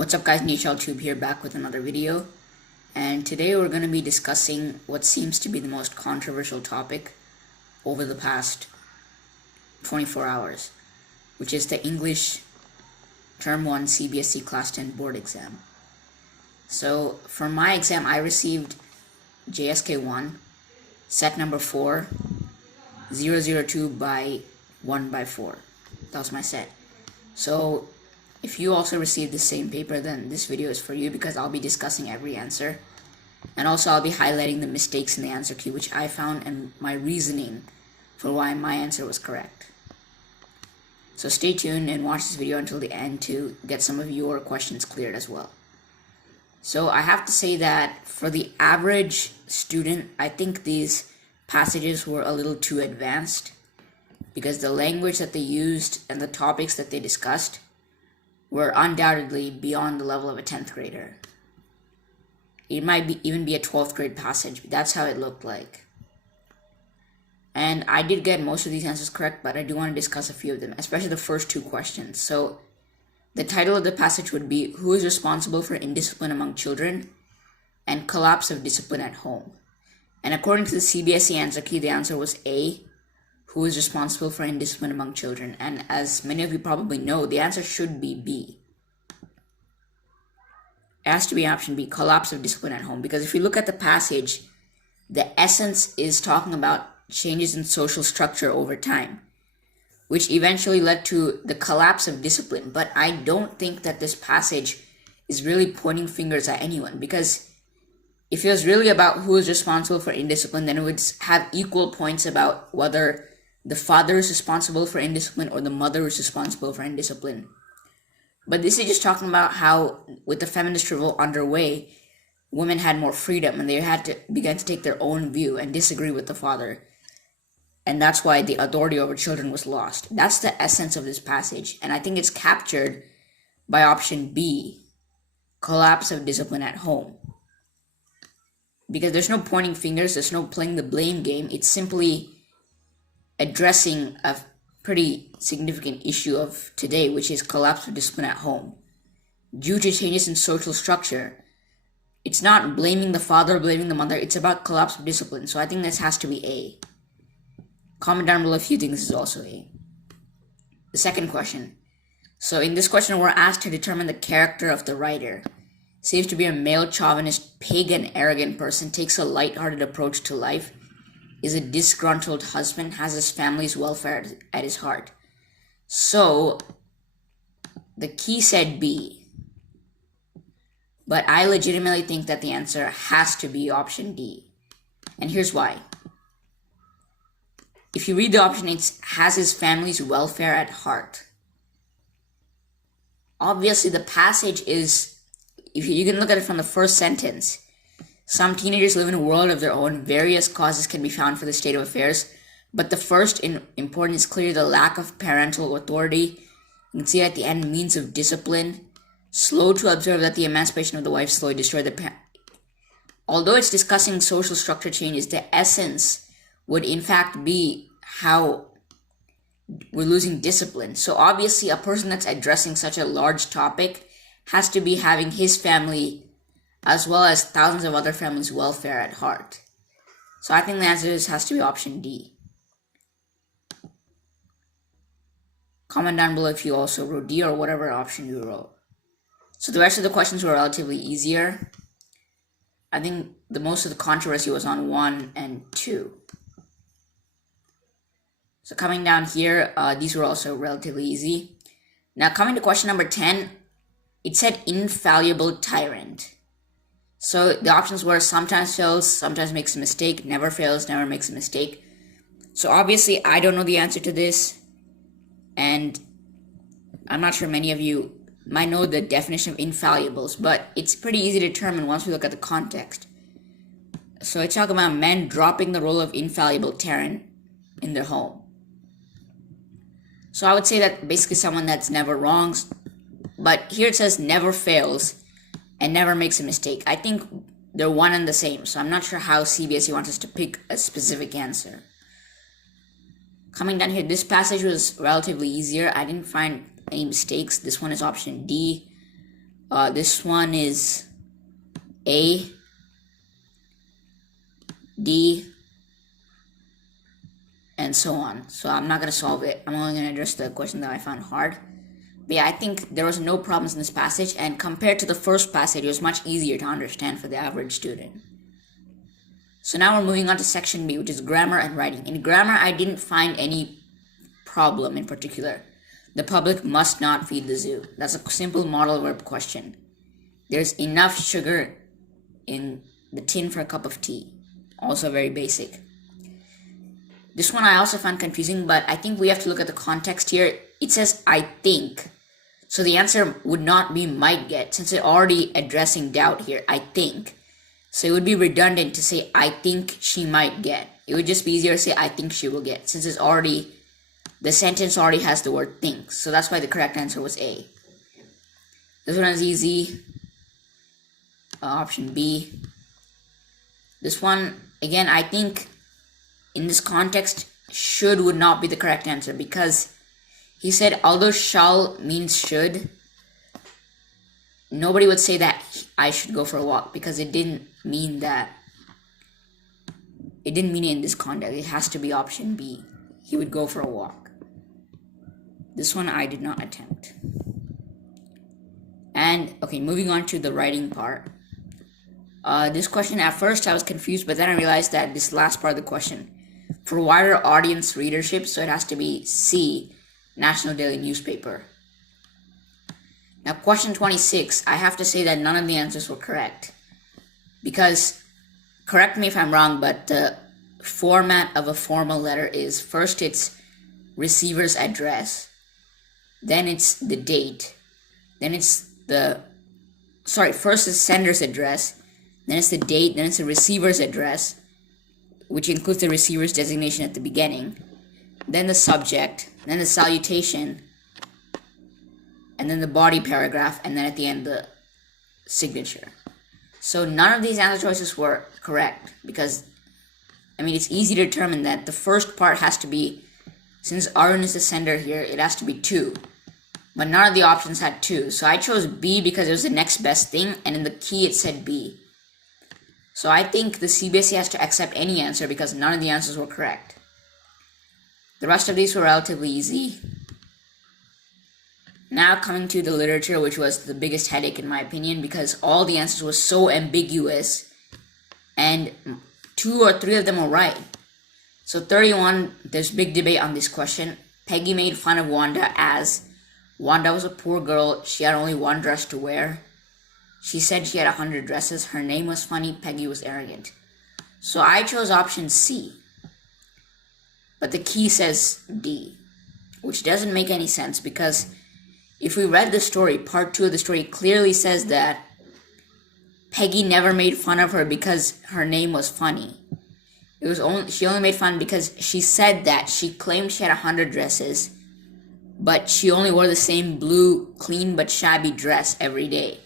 What's up guys, Tube here, back with another video, and today we're going to be discussing what seems to be the most controversial topic over the past 24 hours, which is the English Term 1 CBSE Class 10 board exam. So for my exam, I received JSK 1, set number 4, 002 by 1 by 4. That was my set. So if you also received the same paper, then this video is for you, because I'll be discussing every answer. And also I'll be highlighting the mistakes in the answer key which I found and my reasoning for why my answer was correct. So stay tuned and watch this video until the end to get some of your questions cleared as well. So I have to say that for the average student, I think these passages were a little too advanced, because the language that they used and the topics that they discussed were undoubtedly beyond the level of a 10th grader. It might even be a 12th grade passage. That's how it looked like. And I did get most of these answers correct, but I do want to discuss a few of them, especially the first two questions. So the title of the passage would be, "Who is responsible for indiscipline among children and collapse of discipline at home?" And according to the CBSE answer key, the answer was A, who is responsible for indiscipline among children. And as many of you probably know, the answer should be B. It has to be option B, collapse of discipline at home. Because if you look at the passage, the essence is talking about changes in social structure over time, which eventually led to the collapse of discipline. But I don't think that this passage is really pointing fingers at anyone, because if it was really about who is responsible for indiscipline, then it would have equal points about whether the father is responsible for indiscipline or the mother is responsible for indiscipline. But this is just talking about how, with the feminist revolt underway, women had more freedom and they had to begin to take their own view and disagree with the father. And that's why the authority over children was lost. That's the essence of this passage. And I think it's captured by option B, collapse of discipline at home. Because there's no pointing fingers, there's no playing the blame game. It's simply addressing a pretty significant issue of today, which is collapse of discipline at home. Due to changes in social structure, it's not blaming the father, blaming the mother, it's about collapse of discipline. So I think this has to be A. Comment down below if you think this is also A. The second question. So in this question, we're asked to determine the character of the writer. Seems to be a male chauvinist, pagan, arrogant person, takes a light-hearted approach to life, is a disgruntled husband, has his family's welfare at his heart. So the key said B, but I legitimately think that the answer has to be option D. And here's why. If you read the option, it has his family's welfare at heart. Obviously the passage is, if you can look at it from the first sentence, some teenagers live in a world of their own. Various causes can be found for the state of affairs, but the first important is clearly the lack of parental authority. You can see at the end, means of discipline. Slow to observe that the emancipation of the wife slowly destroyed the parent. Although it's discussing social structure changes, the essence would in fact be how we're losing discipline. So obviously a person that's addressing such a large topic has to be having his family as well as thousands of other families' welfare at heart. So I think the answer has to be option D. Comment down below if you also wrote D or whatever option you wrote. So the rest of the questions were relatively easier. I think the most of the controversy was on 1 and 2. So coming down here, these were also relatively easy. Now coming to question number 10, it said infallible tyrant. So the options were sometimes fails, sometimes makes a mistake, never fails, never makes a mistake. So obviously I don't know the answer to this, and I'm not sure many of you might know the definition of infallibles, but it's pretty easy to determine once we look at the context. So it's talking about men dropping the role of infallible tyrant in their home. So I would say that basically someone that's never wrong, but here it says never fails and never makes a mistake. I think they're one and the same, so I'm not sure how CBSE wants us to pick a specific answer. Coming down here, this passage was relatively easier. I didn't find any mistakes. This one is option D. This one is A, D, and so on. So I'm not going to solve it. I'm only going to address the question that I found hard. But yeah, I think there was no problems in this passage, and compared to the first passage, it was much easier to understand for the average student. So now we're moving on to section B, which is grammar and writing. In grammar, I didn't find any problem in particular. The public must not feed the zoo. That's a simple modal verb question. There's enough sugar in the tin for a cup of tea. Also very basic. This one I also found confusing, but I think we have to look at the context here. It says, I think. So the answer would not be might get, since it's already addressing doubt here, I think. So it would be redundant to say, I think she might get. It would just be easier to say, I think she will get, since the sentence already has the word think. So that's why the correct answer was A. This one is easy. Option B. This one, again, I think in this context, should would not be the correct answer, because he said, although shall means should, nobody would say that I should go for a walk, because it didn't mean that. It didn't mean it in this context. It has to be option B. He would go for a walk. This one I did not attempt. And, okay, moving on to the writing part. This question, at first I was confused, but then I realized that this last part of the question, for wider audience readership, so it has to be C, National Daily Newspaper. Now, question 26, I have to say that none of the answers were correct. Because, correct me if I'm wrong, but the format of a formal letter is, first it's receiver's address, then it's the date, then it's first it's sender's address, then it's the date, then it's the receiver's address, which includes the receiver's designation at the beginning, then the subject, then the salutation, and then the body paragraph, and then at the end the signature. So none of these answer choices were correct, because, it's easy to determine that the first part has to be, since Arun is the sender here, it has to be 2. But none of the options had 2. So I chose B because it was the next best thing, and in the key it said B. So I think the CBSE has to accept any answer because none of the answers were correct. The rest of these were relatively easy. Now coming to the literature, which was the biggest headache in my opinion, because all the answers were so ambiguous, and 2 or 3 of them were right. So 31, there's big debate on this question. Peggy made fun of Wanda as, Wanda was a poor girl, she had only one dress to wear. She said she had 100 dresses, her name was funny, Peggy was arrogant. So I chose option C. But the key says D, which doesn't make any sense, because if we read the story, part 2 of the story clearly says that Peggy never made fun of her because her name was funny. She only made fun because she said that she claimed she had 100 dresses, but she only wore the same blue, clean but shabby dress every day.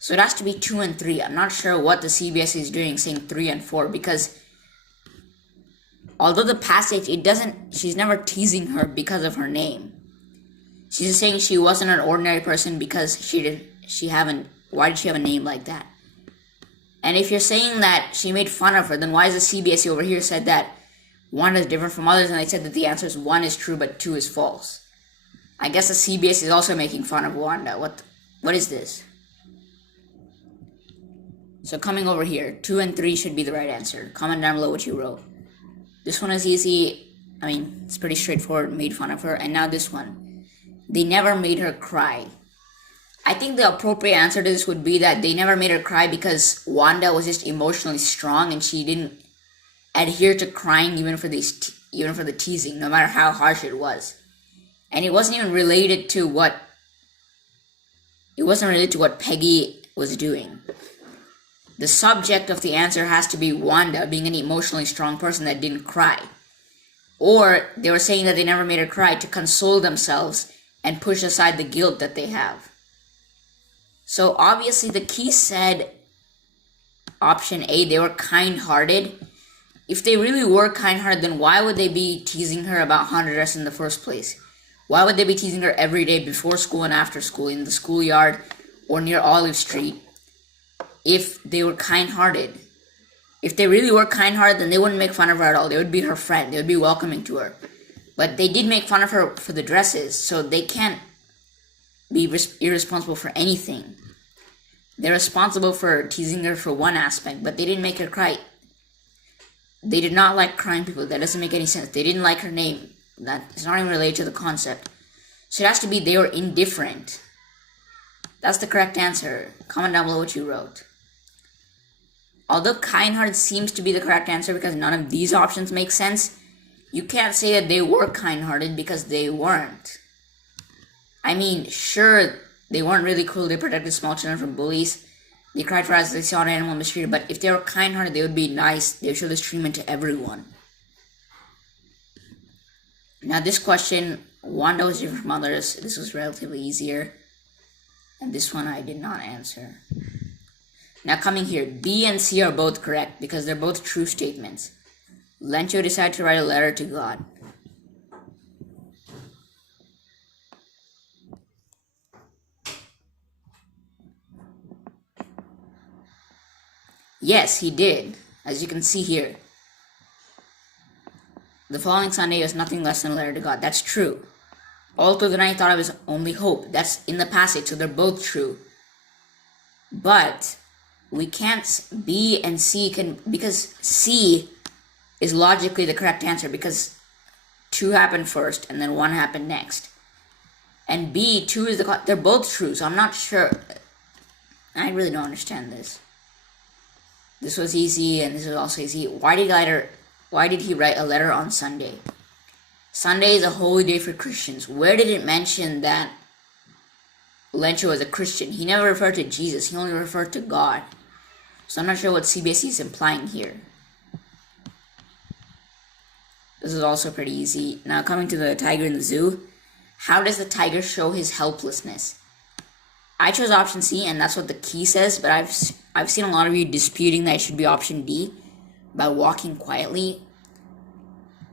So it has to be 2 and 3. I'm not sure what the CBSE is doing saying 3 and 4, because although the passage, she's never teasing her because of her name. She's just saying she wasn't an ordinary person because why did she have a name like that? And if you're saying that she made fun of her, then why is the CBSE over here said that one is different from others, and they said that the answer is 1 is true but 2 is false? I guess the CBSE is also making fun of Wanda. What is this? So coming over here, 2 and 3 should be the right answer. Comment down below what you wrote. This one is easy. It's pretty straightforward. Made fun of her. And now this one. They never made her cry. I think the appropriate answer to this would be that they never made her cry because Wanda was just emotionally strong and she didn't adhere to crying even for the teasing, no matter how harsh it was. And it wasn't even related to what Peggy was doing. The subject of the answer has to be Wanda being an emotionally strong person that didn't cry. Or they were saying that they never made her cry to console themselves and push aside the guilt that they have. So obviously the key said option A, they were kind-hearted. If they really were kind-hearted, then why would they be teasing her about 100 dresses in the first place? Why would they be teasing her every day before school and after school, in the schoolyard, or near Olive Street if they were kind-hearted. If they really were kind-hearted, then they wouldn't make fun of her at all. They would be her friend. They would be welcoming to her. But they did make fun of her for the dresses, so they can't be irresponsible for anything. They're responsible for teasing her for one aspect, but they didn't make her cry. They did not like crying people. That doesn't make any sense. They didn't like her name. That is not even related to the concept. So it has to be they were indifferent. That's the correct answer. Comment down below what you wrote. Although kind-hearted seems to be the correct answer because none of these options make sense, you can't say that they were kind-hearted because they weren't. I mean, sure, they weren't really cruel. They protected small children from bullies. They cried for us. They saw an animal mistreated. But if they were kind-hearted, they would be nice. They would show this treatment to everyone. Now, this question, Wanda was different from others. This was relatively easier. And this one I did not answer. Now, coming here, B and C are both correct because they're both true statements. Lencho decided to write a letter to God. Yes, he did, as you can see here. The following Sunday was nothing less than a letter to God. That's true. All through the night, I thought I was only hope. That's in the passage, so they're both true. But we can't, B and C can, because C is logically the correct answer because 2 happened first and then 1 happened next. And B, 2 is they're both true, so I'm not sure. I really don't understand this. This was easy and this was also easy. Why did he write a letter on Sunday? Sunday is a holy day for Christians. Where did it mention that Lencho was a Christian? He never referred to Jesus. He only referred to God. So I'm not sure what CBSE is implying here. This is also pretty easy. Now coming to the tiger in the zoo. How does the tiger show his helplessness? I chose option C, and that's what the key says, but I've seen a lot of you disputing that it should be option D, by walking quietly.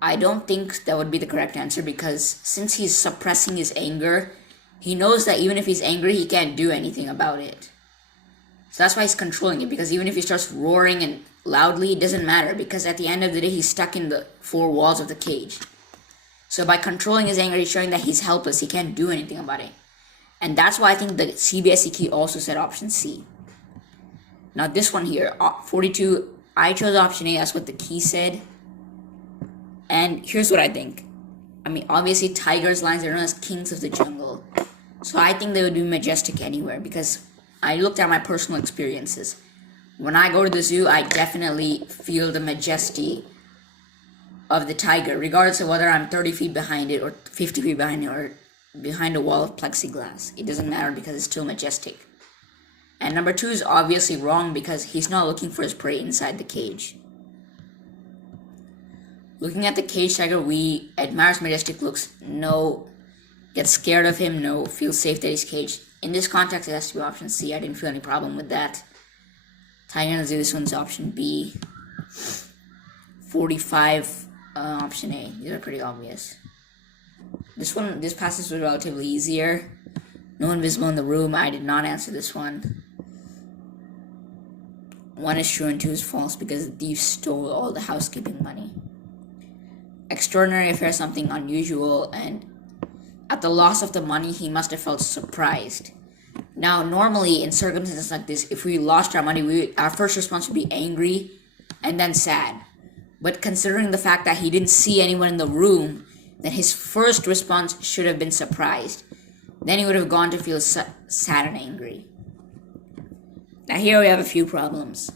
I don't think that would be the correct answer because since he's suppressing his anger, he knows that even if he's angry, he can't do anything about it. So that's why he's controlling it, because even if he starts roaring and loudly, it doesn't matter because at the end of the day, he's stuck in the 4 walls of the cage. So by controlling his anger, he's showing that he's helpless. He can't do anything about it. And that's why I think the CBSE key also said option C. Now this one here, 42, I chose option A. That's what the key said. And here's what I think. I mean, obviously tigers, lions, they're known as kings of the jungle. So I think they would be majestic anywhere because I looked at my personal experiences. When I go to the zoo, I definitely feel the majesty of the tiger, regardless of whether I'm 30 feet behind it or 50 feet behind it or behind a wall of plexiglass. It doesn't matter because it's still majestic. And number 2 is obviously wrong because he's not looking for his prey inside the cage. Looking at the cage tiger, we admire his majestic looks. No. Get scared of him. No. Feel safe that he's caged. In this context, it has to be option C. I didn't feel any problem with that. Tiger in the zoo, this one's option B. 45, option A. These are pretty obvious. This passage was relatively easier. No one visible in the room. I did not answer this one. 1 is true and 2 is false because the thief stole all the housekeeping money. Extraordinary affair, something unusual, and at the loss of the money, he must have felt surprised. Now, normally in circumstances like this, if we lost our money, our first response would be angry and then sad. But considering the fact that he didn't see anyone in the room, then his first response should have been surprised. Then he would have gone to feel sad and angry. Now here we have a few problems.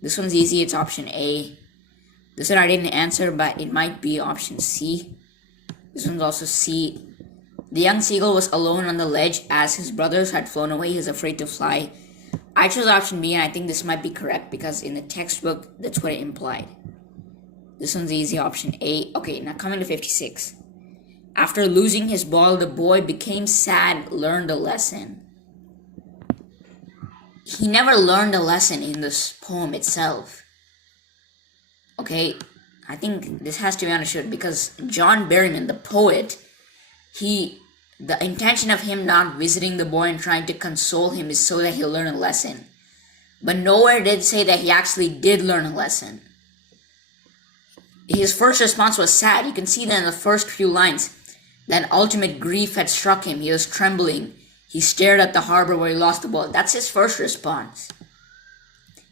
This one's easy, it's option A. This one I didn't answer, but it might be option C. This one's also C. The young seagull was alone on the ledge as his brothers had flown away. He was afraid to fly. I chose option B, and I think this might be correct because in the textbook, that's what it implied. This one's easy, option A. Okay, now coming to 56. After losing his ball, the boy became sad, learned a lesson. He never learned a lesson in this poem itself. Okay, I think this has to be understood because John Berryman, the poet, he The intention of him not visiting the boy and trying to console him is so that he'll learn a lesson. But nowhere did it say that he actually did learn a lesson. His first response was sad. You can see that in the first few lines. That ultimate grief had struck him. He was trembling. He stared at the harbor where he lost the boat. That's his first response.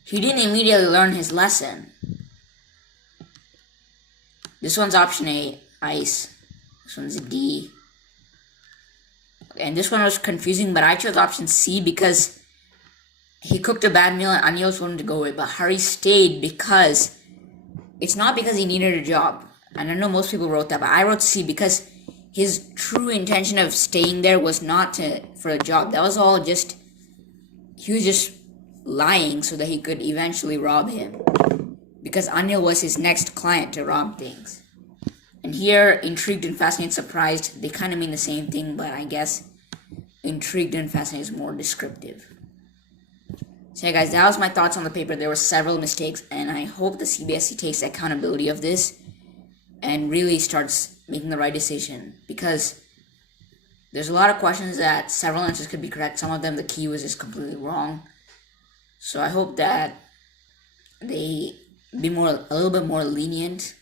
He didn't immediately learn his lesson. This one's option A, ice. This one's D. And this one was confusing, but I chose option C because he cooked a bad meal and Anya was willing to go away. But Hari stayed because it's not because he needed a job. And I know most people wrote that, but I wrote C because his true intention of staying there was not for a job. That was all just, he was just lying so that he could eventually rob him. Because Anil was his next client to rob things. And here, intrigued and fascinated, surprised, they kind of mean the same thing, but I guess intrigued and fascinated is more descriptive. So yeah guys, that was my thoughts on the paper. There were several mistakes, and I hope the CBSE takes accountability of this and really starts making the right decision, because there's a lot of questions that several answers could be correct. Some of them the key was just completely wrong. So I hope that they be a little bit more lenient,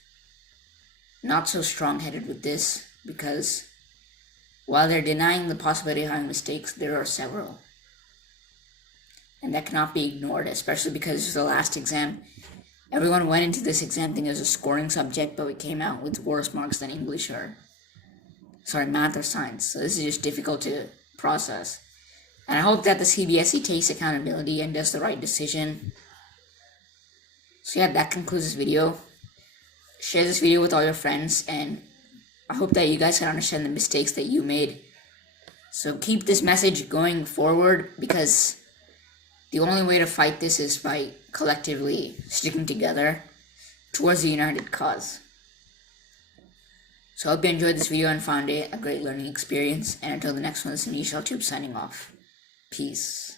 not so strong-headed with this, because while they're denying the possibility of having mistakes, there are several. And that cannot be ignored, especially because this is the last exam. Everyone went into this exam thinking it was a scoring subject, but we came out with worse marks than English or, math or science. So this is just difficult to process. And I hope that the CBSE takes accountability and does the right decision. So yeah, that concludes this video. Share this video with all your friends, and I hope that you guys can understand the mistakes that you made. So keep this message going forward, because the only way to fight this is by collectively sticking together towards the united cause. So I hope you enjoyed this video and found it a great learning experience. And until the next one, this is Nishal Tube signing off. Peace.